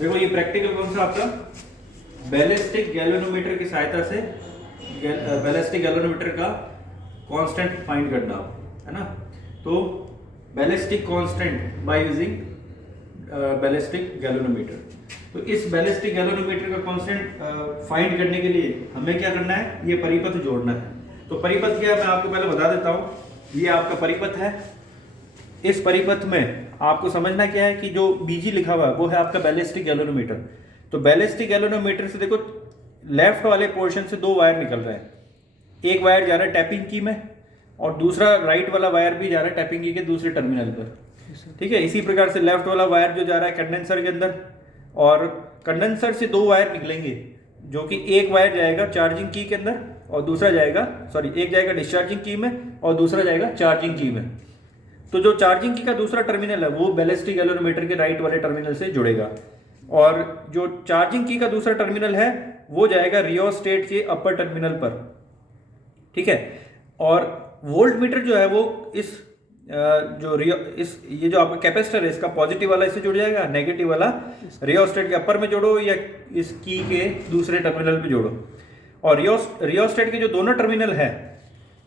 देखो ये प्रैक्टिकल कौन सा आपका, बैलिस्टिक गैल्वेनोमीटर की सहायता से बैलिस्टिक गैल्वेनोमीटर का कांस्टेंट फाइंड करना है ना। तो ballistic constant by using ballistic galvanometer. तो इस बैलिस्टिक गैल्वेनोमीटर का कांस्टेंट फाइंड करने के लिए हमें क्या करना है, ये परिपथ जोड़ना है। तो परिपथ क्या मैं आपको पहले बता देता हूँ, ये आपका परिपथ है। इस परिपथ में आपको समझना क्या है कि जो बीजी लिखा हुआ है वो है आपका बैलिस्टिक गैल्वेनोमीटर। तो बैलिस्टिक गैल्वेनोमीटर से देखो लेफ्ट वाले पोर्शन से दो वायर निकल रहे हैं, एक वायर जा रहा है टैपिंग की में और दूसरा राइट वाला वायर भी जा रहा है टैपिंग की के दूसरे टर्मिनल पर, ठीक है। इसी प्रकार से लेफ्ट वाला वायर जो जा रहा है कंडेंसर के अंदर, और कंडेंसर से दो वायर निकलेंगे, जो कि एक वायर जाएगा चार्जिंग की के अंदर और दूसरा जाएगा एक जाएगा डिस्चार्जिंग की में और दूसरा जाएगा चार्जिंग की में। तो जो चार्जिंग की का दूसरा टर्मिनल है वो बैलिस्टिक गैल्वेनोमीटर के राइट वाले टर्मिनल से जुड़ेगा, और जो चार्जिंग की का दूसरा टर्मिनल है वो जाएगा रियोस्टेट के अपर टर्मिनल पर, ठीक है। और वोल्ट मीटर जो है वो ये जो आपका कैपेसिटर है इसका पॉजिटिव वाला इससे जुड़ जाएगा, नेगेटिव वाला रियोस्टेट के अपर में जोड़ो या इस की के दूसरे टर्मिनल पे जोड़ो। और रियोस्टेट के जो दोनों टर्मिनल है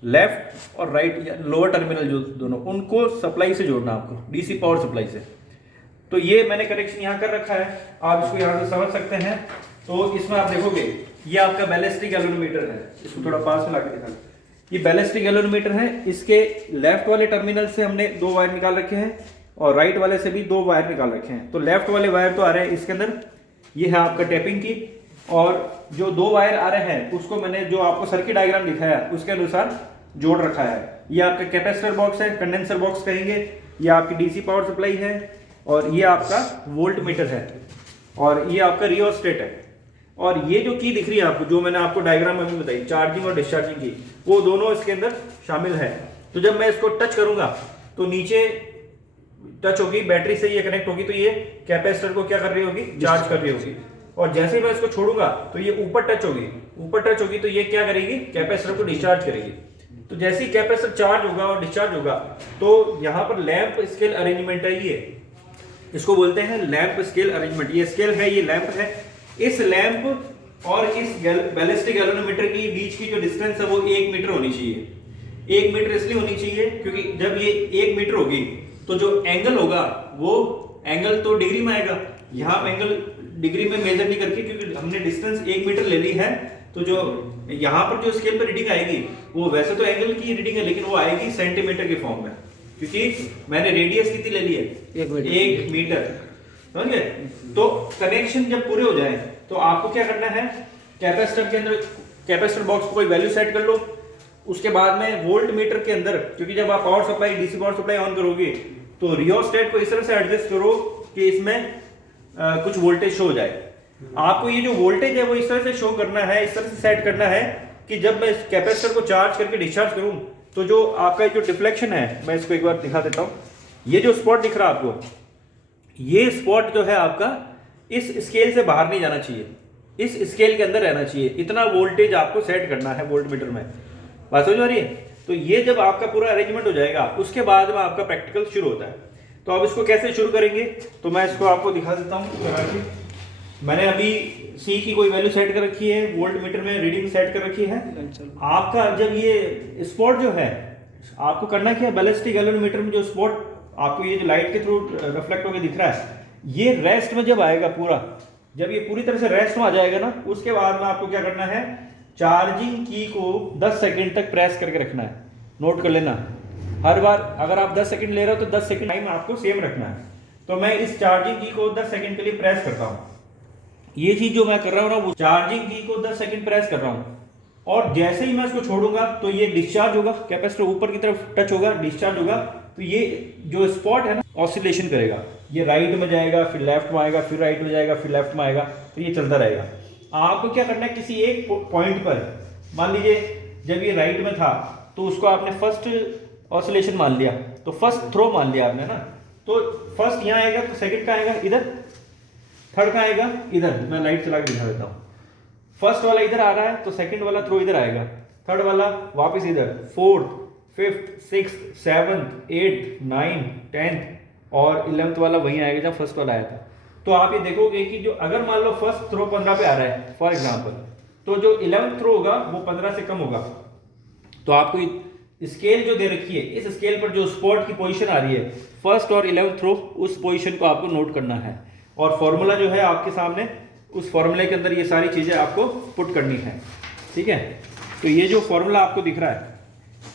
लेफ्ट और राइट या लोअर टर्मिनल जो दोनों, उनको सप्लाई से जोड़ना आपको, डीसी पावर सप्लाई से। तो ये मैंने कनेक्शन यहाँ कर रखा है, आप इसको यहाँ से समझ सकते हैं। तो इसमें आप देखोगे ये आपका बैलिस्टिक गैल्वेनोमीटर है, इसको थोड़ा पास में लाके दिखा, ये बैलिस्टिक गैल्वेनोमीटर है। इसके लेफ्ट वाले टर्मिनल से हमने दो वायर निकाल रखे हैं और राइट वाले से भी दो वायर निकाल रखे हैं। तो लेफ्ट वाले वायर तो आ रहे हैं इसके अंदर, ये है आपका टैपिंग की, और जो दो वायर आ रहे हैं उसको मैंने जो आपको सर्किट डायग्राम दिखाया उसके अनुसार जोड़ रखा है। ये आपका कैपेसिटर बॉक्स है, कंडेंसर बॉक्स कहेंगे, ये आपकी डीसी पावर सप्लाई है, और ये आपका वोल्ट मीटर है, और ये आपका रियोस्टेट है। और ये जो की दिख रही है आपको, जो मैंने आपको डायग्राम में भी बताई, चार्जिंग और डिस्चार्जिंग की, वो दोनों इसके अंदर शामिल है। तो जब मैं इसको टच करूंगा तो नीचे टच होगी, बैटरी से ये कनेक्ट होगी, तो ये कैपेसिटर को क्या कर रही होगी, चार्ज कर रही होगी। और जैसे ही मैं इसको छोड़ूंगा तो ये ऊपर टच होगी, तो ये क्या करेगी, कैपेसिटर को डिस्चार्ज करेगी। तो जैसे ही कैपेसिटर चार्ज होगा और डिस्चार्ज होगा तो यहाँ पर लैंप स्केल अरेंजमेंट है, ये इसको बोलते हैं लैंप स्केल अरेंजमेंट। ये स्केल है, ये लैंप है। इस लैंप और इस बैलिस्टिक गैल्वेनोमीटर की बीच की जो डिस्टेंस है वो 1 मीटर होनी चाहिए। 1 मीटर इसलिए होनी चाहिए क्योंकि जब ये 1 मीटर होगी तो जो एंगल होगा वो एंगल तो डिग्री में आएगा। यहाँ एंगल डिग्री में मेजर नहीं करके, क्योंकि हमने डिस्टेंस 1 मीटर ले ली है, तो जो यहाँ पर जो स्केल पर रीडिंग आएगी वो वैसे तो एंगल की रीडिंग है, लेकिन वो आएगी सेंटीमीटर के फॉर्म में, क्योंकि मैंने रेडियस कितनी ले ली है, 1 मीटर, समझ गए। तो कनेक्शन जब पूरे हो जाए तो आपको क्या करना है, कैपेसिटर के अंदर कैपेसिटर बॉक्स को कोई वैल्यू सेट कर लो। उसके बाद में वोल्ट मीटर के अंदर, क्योंकि जब आप power supply DC power supply on करोगे तो रियोस्टेट को इस तरह से एडजस्ट करो कि इसमें कुछ वोल्टेज शो हो जाए। आपको ये जो वोल्टेज है वो इस तरह से शो करना है, इस तरह से सेट करना है कि जब मैं इस कैपेसिटर को चार्ज करके डिस्चार्ज करूं तो जो आपका जो डिफ्लेक्शन है, मैं इसको एक बार दिखा देता हूं। ये जो स्पॉट दिख रहा है आपको, ये स्पॉट जो है आपका इस स्केल से बाहर नहीं जाना चाहिए, इस स्केल के अंदर रहना चाहिए। इतना वोल्टेज आपको सेट करना है वोल्ट मीटर में, बात समझ आ रही है। तो ये जब आपका पूरा अरेंजमेंट हो जाएगा उसके बाद में आपका प्रैक्टिकल शुरू होता है। तो अब इसको कैसे शुरू करेंगे, तो मैं इसको आपको दिखा देता हूँ। मैंने अभी सी की कोई वैल्यू सेट कर रखी है, वोल्ट मीटर में रीडिंग सेट कर रखी है। आपका जब ये स्पॉट जो है, आपको करना क्या है, बैलिस्टिक गैल्वेनोमीटर में जो स्पॉट आपको ये जो लाइट के थ्रू रिफ्लेक्ट होकर दिख रहा है, ये रेस्ट में जब आएगा पूरा, जब ये पूरी तरह से रेस्ट में आ जाएगा ना, उसके बाद में आपको क्या करना है, चार्जिंग की को 10 सेकंड तक प्रेस करके रखना है। नोट कर लेना, हर बार अगर आप 10 सेकंड ले रहे हो तो 10 सेकंड टाइम आपको सेम रखना है। तो मैं इस चार्जिंग की को 10 सेकंड के लिए प्रेस करता हूँ। ये चीज जो मैं कर रहा हूँ ना, वो चार्जिंग की को 10 सेकंड प्रेस कर रहा हूँ, और जैसे ही मैं इसको छोड़ूंगा तो ये डिस्चार्ज होगा, कैपेसिटर ऊपर की तरफ टच होगा, डिस्चार्ज होगा, तो ये जो स्पॉट है ना ऑसिलेशन करेगा, ये राइट में जाएगा, फिर लेफ्ट में आएगा, फिर राइट में जाएगा, फिर लेफ्ट में आएगा, तो ये चलता रहेगा। आपको क्या करना है, किसी एक पॉइंट पर, मान लीजिए जब ये राइट में था तो उसको आपने फर्स्ट ऑसिलेशन मान लिया, तो फर्स्ट थ्रो मान लिया आपने ना, तो फर्स्ट यहाँ आएगा, तो सेकंड का आएगा इधर, थर्ड का आएगा इधर। मैं लाइट चला के दिखा देता हूँ। फर्स्ट वाला इधर आ रहा है तो सेकंड वाला थ्रो इधर आएगा, थर्ड वाला वापस इधर, fourth, fifth, sixth, seventh, eighth, 9th, 10th और 11th वाला वहीं आएगा जहाँ फर्स्ट वाला आया था। तो आप ये देखोगे कि जो अगर मान लो फर्स्ट थ्रो 15 पे आ रहा है फॉर एग्जांपल, तो जो 11th थ्रो होगा वो 15 से कम होगा। तो आपको स्केल जो दे रखी है, इस स्केल पर जो स्पॉट की पोजीशन आ रही है फर्स्ट और 11th थ्रो, उस पोजीशन को आपको नोट करना है। और फॉर्मूला जो है आपके सामने, उस फॉर्मूले के अंदर ये सारी चीज़ें आपको पुट करनी है, ठीक है। तो ये जो फॉर्मूला आपको दिख रहा है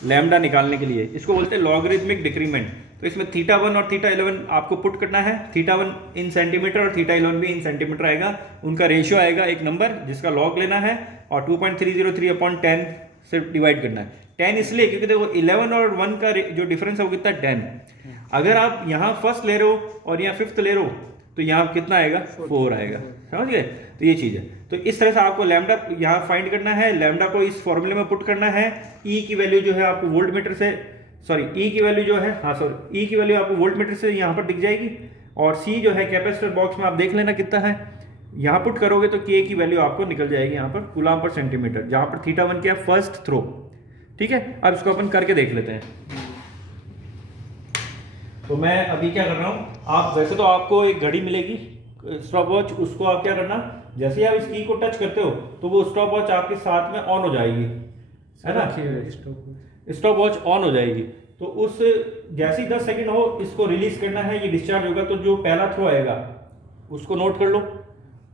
लैम्डा निकालने के लिए, इसको बोलते हैं लॉगरिथमिक डिक्रीमेंट। तो इसमें θ1 और θ11 आपको पुट करना है। θ1 इन सेंटीमीटर और θ11 भी इन सेंटीमीटर आएगा। उनका रेशियो आएगा एक नंबर जिसका लॉग लेना है और 2.303/10 से डिवाइड करना है। 10 इसलिए क्योंकि देखो 11 और 1 का जो डिफरेंस है वो कितना 10। अगर आप यहाँ फर्स्ट ले रहे हो और यहाँ फिफ्थ ले रहे हो तो यहाँ कितना आएगा 4 आएगा, समझ गए। तो ये चीज़ है। तो इस तरह से आपको लैम्डा यहाँ फाइंड करना है, लैम्डा को इस फॉर्मूले में पुट करना है। ई की वैल्यू जो है आपको वोल्ट मीटर से, सॉरी ई की वैल्यू जो है, हाँ सॉरी ई की वैल्यू आपको वोल्ट मीटर से यहाँ पर दिख जाएगी। और सी जो है कैपेसिटर बॉक्स में आप देख लेना कितना है, यहाँ पुट करोगे तो के की वैल्यू आपको निकल जाएगी यहाँ पर कूलाम पर सेंटीमीटर, जहाँ पर θ1 क्या फर्स्ट थ्रो, ठीक है। अब इसको अपन करके देख लेते हैं। तो मैं अभी क्या कर रहा हूँ, आप वैसे तो आपको एक घड़ी मिलेगी स्टॉप वॉच, उसको आप क्या करना, जैसे ही आप इस की को टच करते हो तो वो स्टॉप वॉच आपके साथ में ऑन हो जाएगी, है ना। स्टॉप वॉच ऑन हो जाएगी। तो उस जैसे ही 10 सेकंड हो इसको रिलीज करना है, ये डिस्चार्ज होगा। तो जो पहला थ्रो आएगा उसको नोट कर लो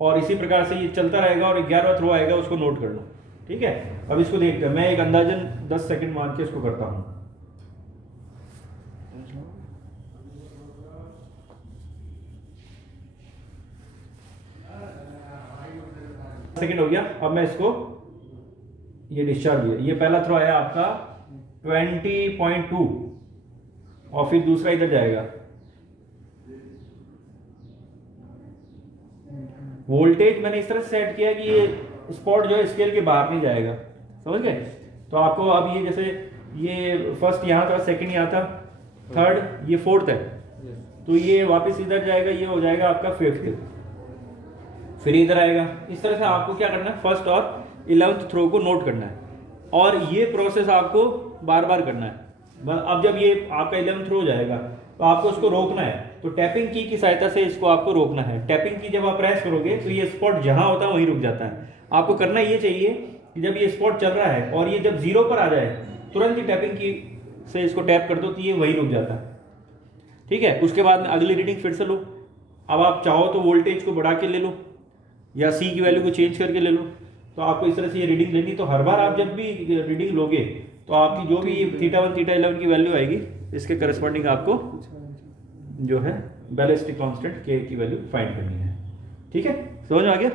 और इसी प्रकार से ये चलता रहेगा और 11वां थ्रो आएगा उसको नोट कर लो, ठीक है। अब इसको देखते हैं, मैं एक अंदाजन 10 सेकंड मान के इसको करता हूँ। सेकंड हो गया। अब मैं इसको, ये डिस्चार्ज हुआ, ये पहला थ्रो आया आपका 20.2 और फिर दूसरा इधर जाएगा। वोल्टेज मैंने इस तरह से सेट किया कि ये स्पॉट जो है स्केल के बाहर नहीं जाएगा, समझ गए। तो आपको अब ये जैसे ये फर्स्ट यहाँ था, सेकंड यहाँ था, थर्ड, ये फोर्थ है, तो ये वापस इधर जाएगा, ये हो जाएगा आपका फिफ्थ, फिर इधर आएगा। इस तरह से आपको क्या करना है, फर्स्ट और 11th थ्रो को नोट करना है और ये प्रोसेस आपको बार बार करना है। अब जब ये आपका 11th थ्रो हो जाएगा तो आपको उसको रोकना है। तो टैपिंग की साहायता से इसको आपको रोकना है। टैपिंग की जब आप प्रेस करोगे तो ये स्पॉट जहां होता है वहीं रुक जाता है। आपको करना ये चाहिए कि जब ये स्पॉट चल रहा है और ये जब 0 पर आ जाए तुरंत ही टैपिंग की से इसको टैप कर दो तो ये वहीं रुक जाता है, ठीक है। उसके बाद में अगली रीडिंग फिर से लो। अब आप चाहो तो वोल्टेज को बढ़ा के ले लो या सी की वैल्यू को चेंज करके ले लो। तो आपको इस तरह से ये रीडिंग लेनी। तो हर बार आप जब भी रीडिंग लोगे तो आपकी जो भी θ1 θ11 की वैल्यू आएगी इसके करस्पॉन्डिंग आपको जो है बैलिस्टिक कांस्टेंट के की वैल्यू फाइंड करनी है, ठीक है। समझ आ गया।